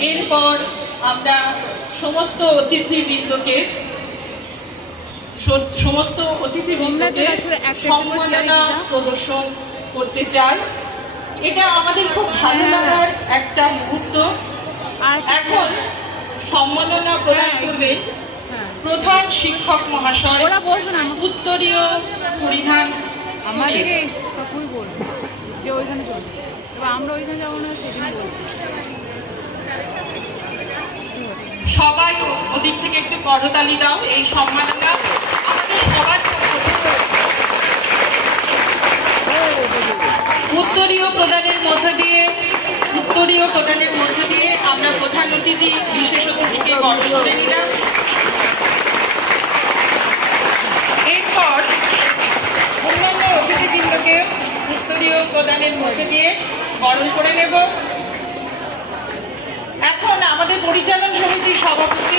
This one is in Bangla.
এরপর আমরা সমস্ত অতিথিবৃন্দকে সমস্ত অতিথিবৃন্দকে সম্মাননা প্রদর্শন করতে চাই। এটা আমাদের খুব ভালো লাগার একটা মুহূর্ত। আর এখন সম্মাননা প্রদান হ্যাঁ। করবেন হ্যাঁ। প্রধান শিক্ষক মহাশয় উত্তরীয় পরিধান বলবে যে ওইখানে আমরা ওইখানে যাব না সেদিন সবাই ওদিক থেকে একটু করতালি দাও, এই সম্মানটা আমাদের সবার উত্তরীয় প্রদানের মধ্য দিয়ে, উত্তরীয় প্রদানের মধ্য দিয়ে আমরা প্রধান অতিথি বিশেষ অতিথিকে বরণ করে নিলাম। এরপর অন্যান্য অতিথিবৃন্দকে উত্তরীয় প্রদানের মধ্যে দিয়ে বরণ করে নেব। পরিচালন সমিতির সভাপতি